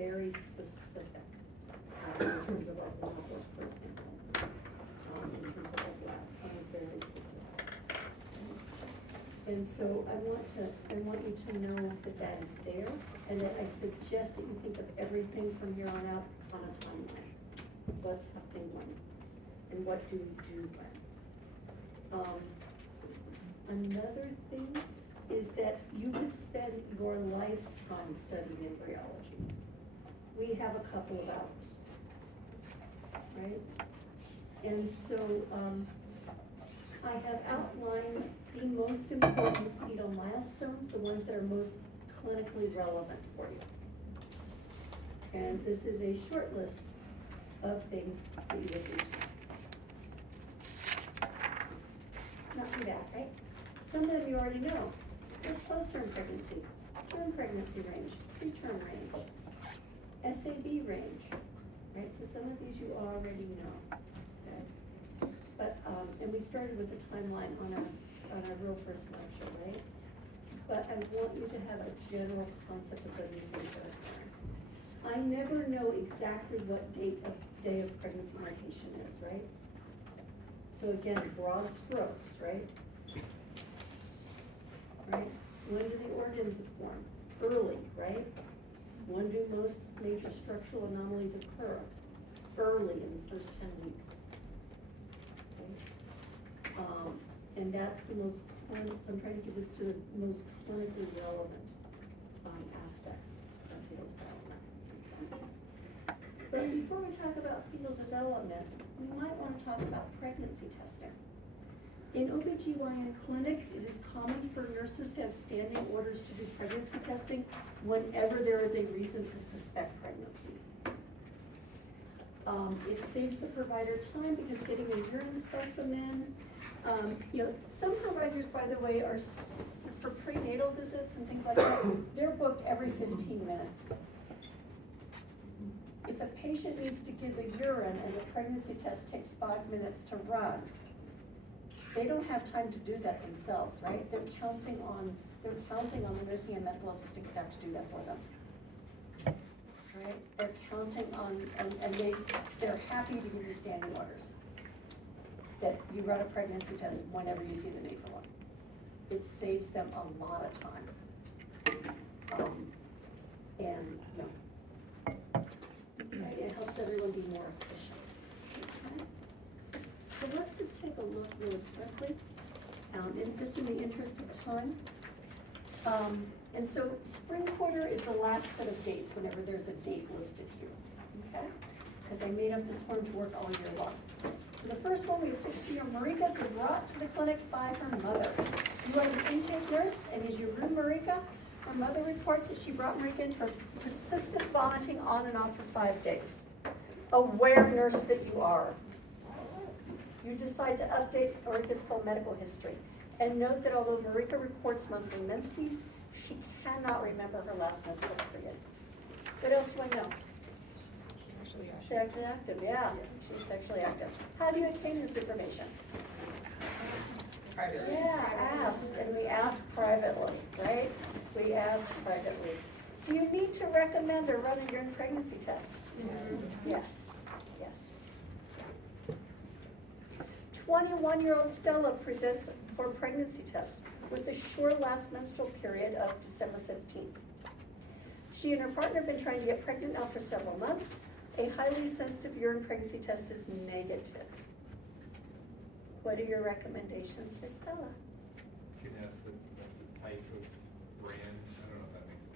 very specific, in terms of our blood work, for example. In terms of our blood, some are very specific. And so I want you to know that that is there, and that I suggest that you think of everything from here on out on a timeline. What's happening when, and what do we do when? Another thing is that you could spend your lifetime studying embryology. We have a couple of hours, right? And so, I have outlined the most important fetal milestones, the ones that are most clinically relevant for you. And this is a short list of things that you would do. Not too bad, right? Some of them you already know. What's post-term pregnancy, term pregnancy range, preterm range, SAB range, right? So some of these you already know, okay? But, and we started with the timeline on our real first lecture, right? But I want you to have a general concept of what these things are occurring. I never know exactly what day of pregnancy my patient is, right? So again, broad strokes, right? Right? When do the organs form? Early, right? When do most major structural anomalies occur? Early in the first 10 weeks. Okay? And that's the most, so I'm trying to give this to the most clinically relevant aspects of fetal development. But before we talk about fetal development, we might want to talk about pregnancy testing. In OBGYN clinics, it is common for nurses to have standing orders to do pregnancy testing whenever there is a reason to suspect pregnancy. It saves the provider time because getting a urine specimen, some providers, by the way, are, for prenatal visits and things like that, they're booked every 15 minutes. If a patient needs to give a urine and the pregnancy test takes 5 minutes to run, they don't have time to do that themselves, right? They're counting on the nursing and medical assisting staff to do that for them. Right? They're counting on, and they're happy to give you standing orders. That you run a pregnancy test whenever you see the need for one. It saves them a lot of time. Right? It helps everyone be more efficient. Okay? So let's just take a look really quickly, just in the interest of time. And so spring quarter is the last set of dates whenever there's a date listed here, okay? Because I made up this form to work all year long. So the first one, we have 6-year-old Marika's been brought to the clinic by her mother. You are the intake nurse, and as you room Marika, her mother reports that she brought Marika in for persistent vomiting on and off for 5 days. Aware nurse that you are. You decide to update Marika's full medical history. And note that although Marika reports monthly menses, she cannot remember her last menstrual period. What else do I know? Sexually active, yeah. She's sexually active. How do you obtain this information? Privately. Yeah, ask, and we ask privately, right? We ask privately. Do you need to recommend or run a urine pregnancy test? Yes. Yes. 21-year-old Stella presents for a pregnancy test with a sure last menstrual period of December 15th. She and her partner have been trying to get pregnant now for several months. A highly sensitive urine pregnancy test is negative. What are your recommendations for Stella? You can ask the type of brand. I don't know if that makes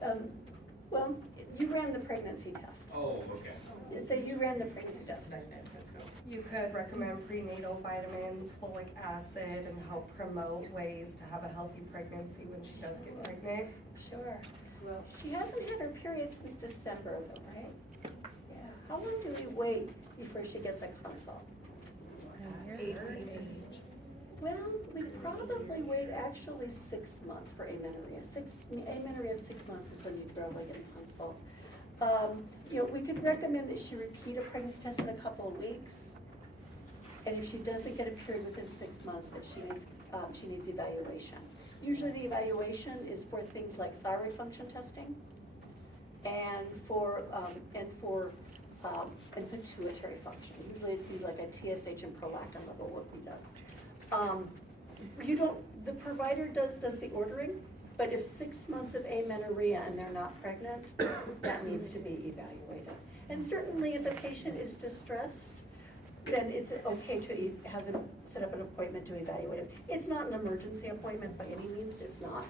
a difference. Well, you ran the pregnancy test. Oh, okay. So you ran the pregnancy test. You could recommend prenatal vitamins, folic acid, and help promote ways to have a healthy pregnancy when she does get pregnant. Sure. Well, she hasn't had her period since December though, right? Yeah. How long do we wait before she gets a consult? 8 weeks. Well, we probably wait actually 6 months for amenorrhea. Amenorrhea of 6 months is when you probably get a consult. We could recommend that she repeat a pregnancy test in a couple of weeks. And if she doesn't get a period within 6 months, that she needs evaluation. Usually the evaluation is for things like thyroid function testing and for and pituitary function. Usually it's things like a TSH and prolactin level work we done. You don't, the provider does the ordering, but if 6 months of amenorrhea and they're not pregnant, that needs to be evaluated. And certainly if the patient is distressed, then it's okay to have them set up an appointment to evaluate it. It's not an emergency appointment by any means, it's not.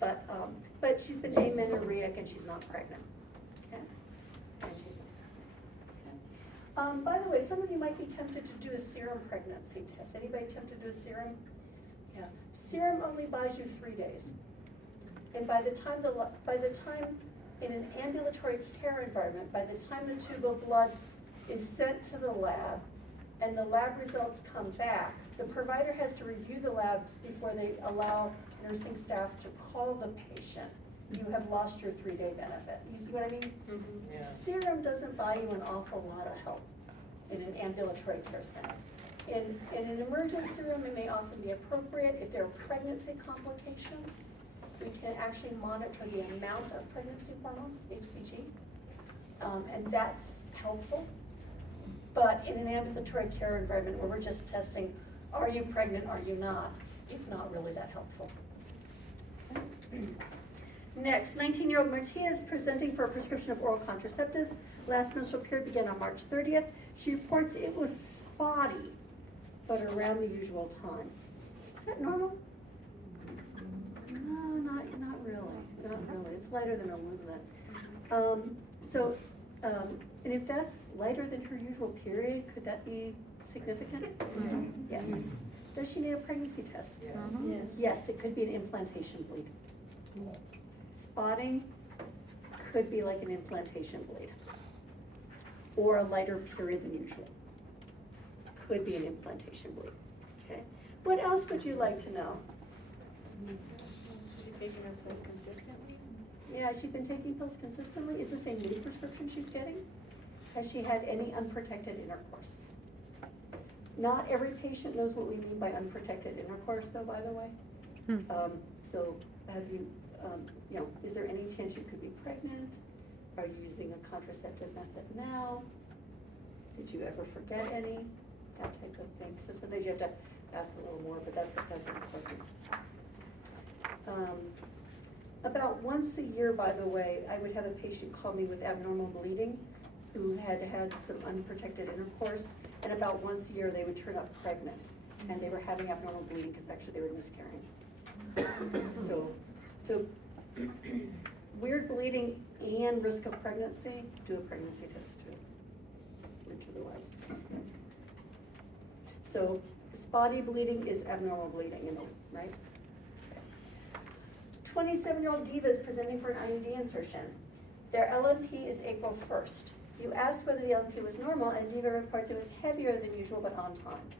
But she's been amenorrheic and she's not pregnant. Okay? And she's not. Okay. By the way, some of you might be tempted to do a serum pregnancy test. Anybody tempted to do a serum? Yeah. Serum only buys you 3 days. And by the time in an ambulatory care environment, by the time the tube of blood is sent to the lab and the lab results come back, the provider has to review the labs before they allow nursing staff to call the patient. You have lost your 3-day benefit. You see what I mean? Yeah. Serum doesn't buy you an awful lot of help in an ambulatory care center. In an emergency room, it may often be appropriate. If there are pregnancy complications, we can actually monitor the amount of pregnancy hormones, HCG, and that's helpful. But in an ambulatory care environment where we're just testing, are you pregnant, are you not, it's not really that helpful. Next, 19-year-old Martia is presenting for a prescription of oral contraceptives. Last menstrual period began on March 30th. She reports it was spotty, but around the usual time. Is that normal? No, not really, not really. It's lighter than normal, isn't it? And if that's lighter than her usual period, could that be significant? Yes. Does she need a pregnancy test? Yes. Yes, it could be an implantation bleed. Spotting could be like an implantation bleed. Or a lighter period than usual. Could be an implantation bleed, okay? What else would you like to know? She's taking her pills consistently? Yeah, she's been taking pills consistently. Is this a new prescription she's getting? Has she had any unprotected intercourse? Not every patient knows what we mean by unprotected intercourse though, by the way. So have you, is there any chance you could be pregnant? Are you using a contraceptive method now? Did you ever forget any? That type of thing. So sometimes you have to ask a little more, but that's important. About once a year, by the way, I would have a patient call me with abnormal bleeding who had had some unprotected intercourse, and about once a year they would turn up pregnant, and they were having abnormal bleeding because actually they were miscarrying. So weird bleeding and risk of pregnancy, do a pregnancy test too, or to the wise. So spotty bleeding is abnormal bleeding, right? 27-year-old Diva is presenting for an IUD insertion. Their LNP is April 1st. You asked whether the LNP was normal, and Diva reports it was heavier than usual, but on time.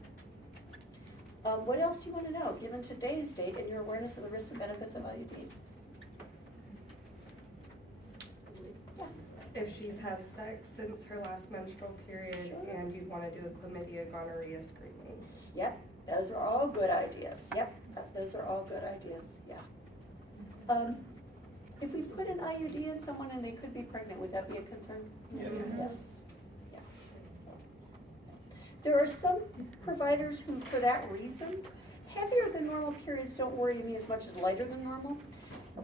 What else do you want to know, given today's date and your awareness of the risks and benefits of IUDs? Yeah. If she's had sex since her last menstrual period and you'd wanna do a chlamydia gonorrhea screening. Yep, those are all good ideas. Yep, those are all good ideas, yeah. If we put an IUD in someone and they could be pregnant, would that be a concern? Yes. Yes. Yeah. There are some providers who, for that reason, heavier than normal periods don't worry me as much as lighter than normal.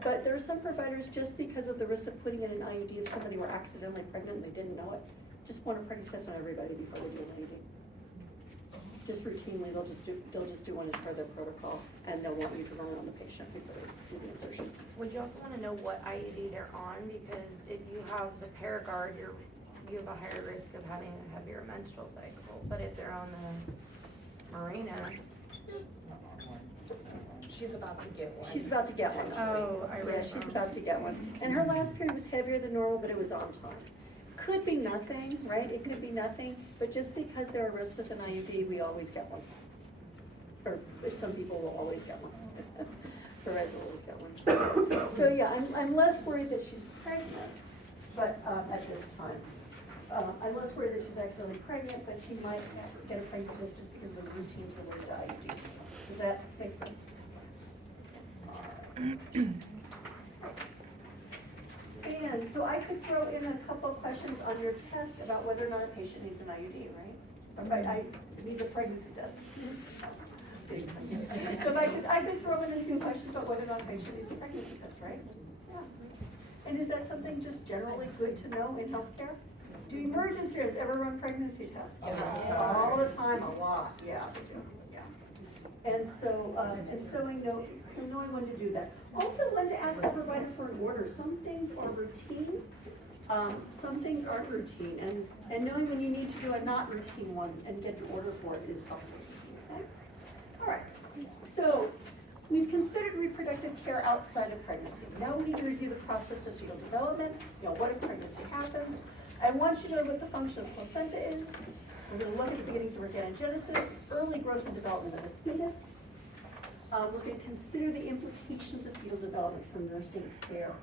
But there are some providers, just because of the risk of putting in an IUD if somebody were accidentally pregnant and they didn't know it, just want a pregnancy test on everybody before they do an IUD. Just routinely, they'll just do one as part of their protocol, and they'll want you to run it on the patient before they do the insertion. Would you also wanna know what IUD they're on, because if you have the Paragard, you have a higher risk of having a heavier menstrual cycle, but if they're on the Mirena. She's about to get one. She's about to get one. Oh, I read Yeah, it she's wrong. about to get one. And her last period was heavier than normal, but it was on time. Could be nothing, right? It could be nothing, but just because there are risks with an IUD, we always get one. Or some people will always get one. Perez will always get one. So yeah, I'm less worried that she's pregnant, but at this time. I'm less worried that she's actually pregnant, but she might get a pregnancy test just because of the routines related to IUDs. Does that make sense? And so I could throw in a couple of questions on your test about whether or not a patient needs an IUD, right? Needs a pregnancy test. So I could throw in a few questions about whether or not a patient needs a pregnancy test, right? Yeah. And is that something just generally good to know in healthcare? Do emergency rooms ever run pregnancy tests? All the time, a lot, yeah, they do, yeah. And so knowing when to do that. Also when to ask the provider for an order. Some things are routine, some things aren't routine, and knowing when you need to do a not routine one and get the order for it is helpful, okay? All right, so we've considered reproductive care outside of pregnancy. Now we need to review the process of fetal development, what if pregnancy happens. I want you to know what the function of placenta is. We're going to look at the beginnings of organogenesis, early growth and development of the fetus. We're going to consider the implications of fetal development for nursing care.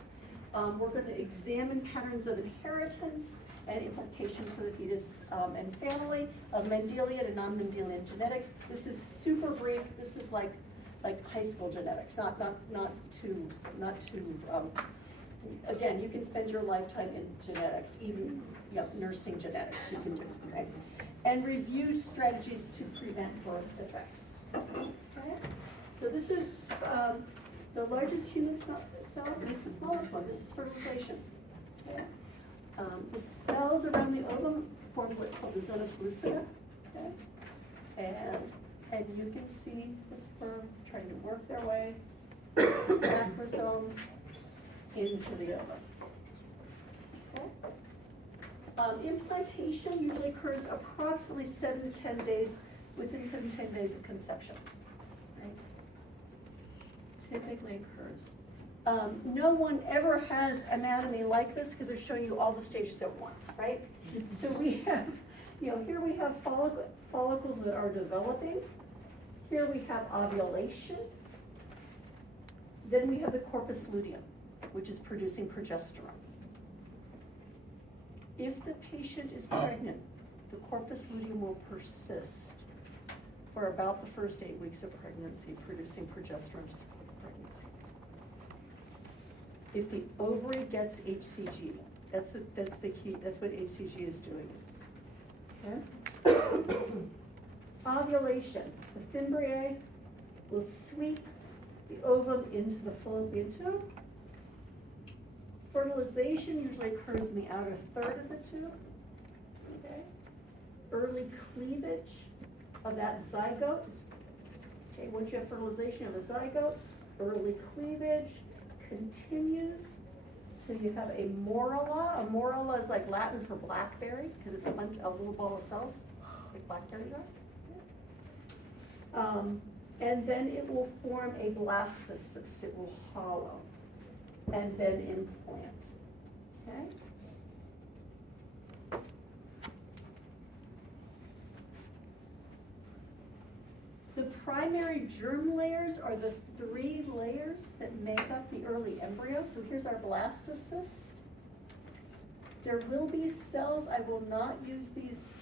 We're going to examine patterns of inheritance and implications for the fetus and family of Mendelian and non-Mendelian genetics. This is super brief. This is like high school genetics, not too. Again, you can spend your lifetime in genetics, even nursing genetics you can do, okay? And review strategies to prevent birth defects. Okay? So this is the largest human cell, and it's the smallest one. This is fertilization. Okay? The cells around the ovum form what's called the zona pellucida. Okay? And you can see the sperm trying to work their way macrosome into the ovum. Okay? Implantation usually occurs approximately 7 to 10 days, within 7 to 10 days of conception. Right? Typically occurs. No one ever has anatomy like this because they're showing you all the stages at once, right? So we have, here we have follicles that are developing. Here we have ovulation. Then we have the corpus luteum, which is producing progesterone. If the patient is pregnant, the corpus luteum will persist for about the first 8 weeks of pregnancy, producing progesterone to support the pregnancy. If the ovary gets HCG, that's the key, that's what HCG is doing. Okay? Ovulation, the fimbriae will sweep the ovum into the fallopian tube. Fertilization usually occurs in the outer third of the tube. Okay? Early cleavage of that zygote. Okay, once you have fertilization of a zygote, early cleavage continues till you have a morula. A morula is like Latin for blackberry because it's a little ball of cells, like blackberries are. And then it will form a blastocyst. It will hollow and then implant. Okay? The primary germ layers are the 3 layers that make up the early embryo. So here's our blastocyst. There will be cells. I will not use these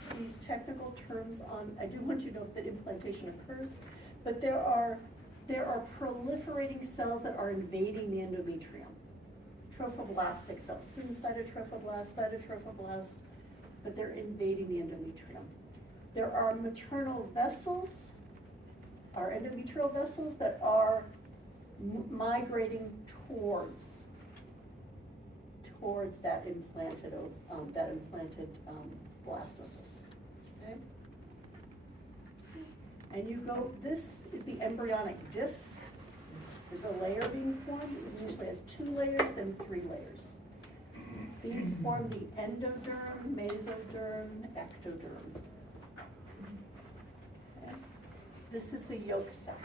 technical terms on, I do want you to know that implantation occurs, but there are proliferating cells that are invading the endometrium. Trophoblastic cells, syncytotrophoblast, cytotrophoblast, but they're invading the endometrium. There are maternal vessels, our endometrial vessels that are migrating towards that implanted blastocyst. Okay? And you go, this is the embryonic disc. There's a layer being formed. It usually has 2 layers, then 3 layers. These form the endoderm, mesoderm, ectoderm. Okay. This is the yolk sac.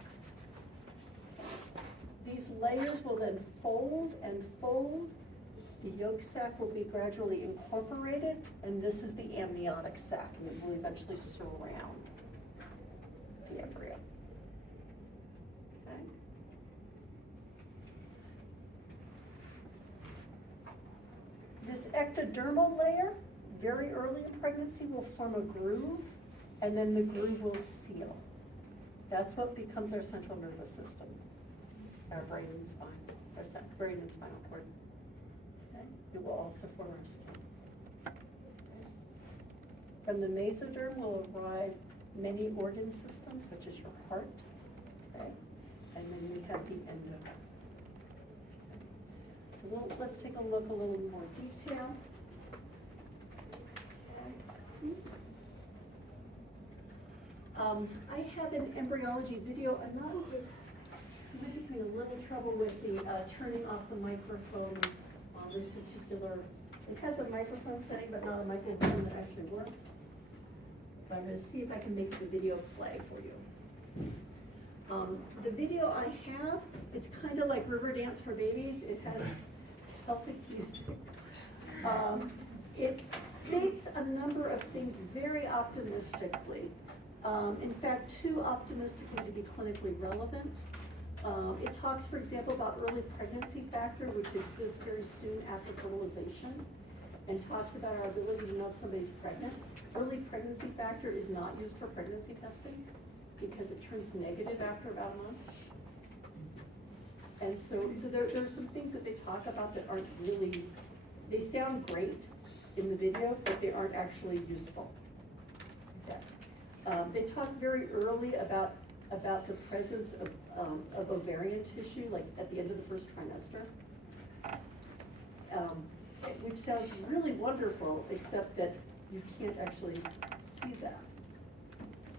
These layers will then fold and fold. The yolk sac will be gradually incorporated, and this is the amniotic sac, and it will eventually surround the embryo. Okay. This ectodermal layer, very early in pregnancy, will form a groove, and then the groove will seal. That's what becomes our central nervous system. our brain and spine, brain and spinal cord. Okay? It will also form our skin. Okay? From the mesoderm will arrive many organ systems, such as your heart. Okay? And then we have the endoderm. So let's take a look a little more detail. I have an embryology video. I'm having a little trouble with the turning off the microphone on this particular. It has a microphone setting, but not a microphone that actually works. But I'm going to see if I can make the video play for you. The video I have, it's kind of like Riverdance for babies. It has Celtic music. It states a number of things very optimistically. In fact, too optimistically to be clinically relevant. It talks, for example, about early pregnancy factor, which exists very soon after fertilization, and talks about our ability to know if somebody's pregnant. Early pregnancy factor is not used for pregnancy testing because it turns negative after about a month. And so there's some things that they talk about that aren't really, they sound great in the video, but they aren't actually useful. Okay. They talk very early about the presence of ovarian tissue, like at the end of the first trimester, which sounds really wonderful, except that you can't actually see that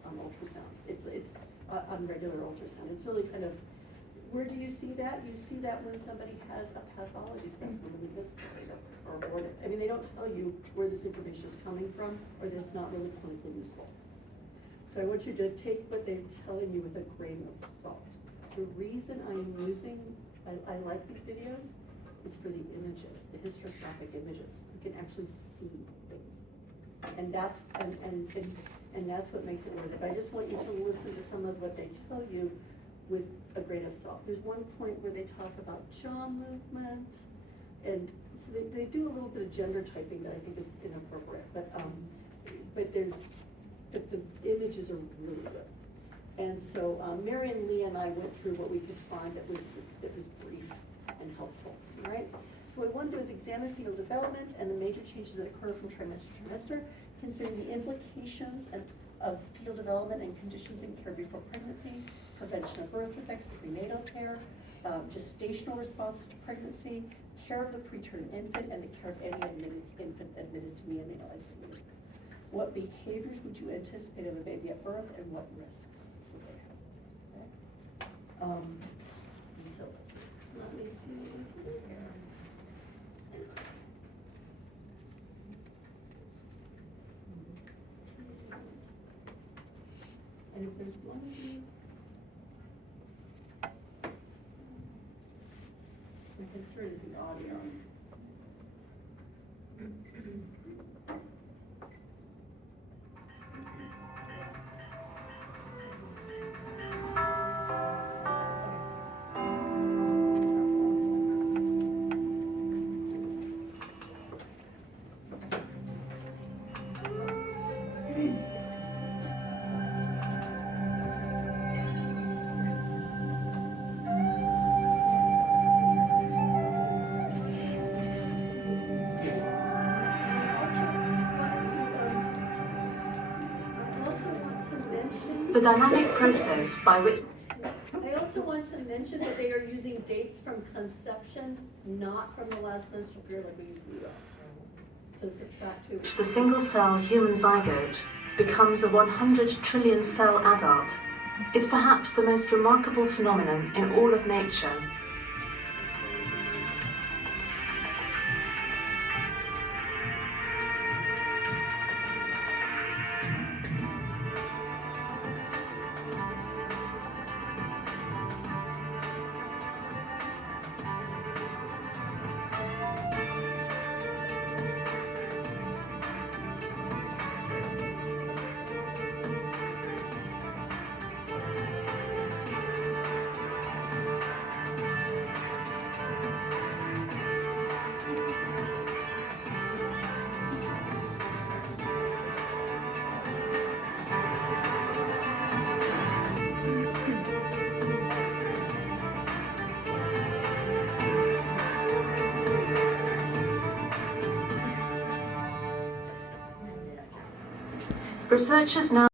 on ultrasound. It's on regular ultrasound. It's really kind of, where do you see that? You see that when somebody has a pathology specimen in the history or aborted. I mean, they don't tell you where this information is coming from, or that it's not really clinically useful. So I want you to take what they're telling you with a grain of salt. The reason I like these videos is for the images, the hysteroscopic images. You can actually see things. And that's what makes it worth it. But I just want you to listen to some of what they tell you with a grain of salt. There's one point where they talk about jaw movement, and so they do a little bit of gender typing that I think is inappropriate. But the images are really good. And so Marion Lee and I went through what we could find that was brief and helpful, all right? So what we want to do is examine fetal development and the major changes that occur from trimester to trimester, considering the implications of fetal development and conditions in care before pregnancy, prevention of birth defects, prenatal care, gestational responses to pregnancy, care of the preterm infant, and the care of any infant admitted to neonatal ICU. What behaviors would you anticipate of a baby at birth, and what risks would they have? Okay. And so let me see here. And if there's one of you, my concern is the audio. The dynamic process by which I also want to mention that they are using dates from conception, not from the last menstrual period like we use in the US. So subtract 2. the single-cell human zygote becomes a 100 trillion cell adult is perhaps the most remarkable phenomenon in all of nature. Researchers now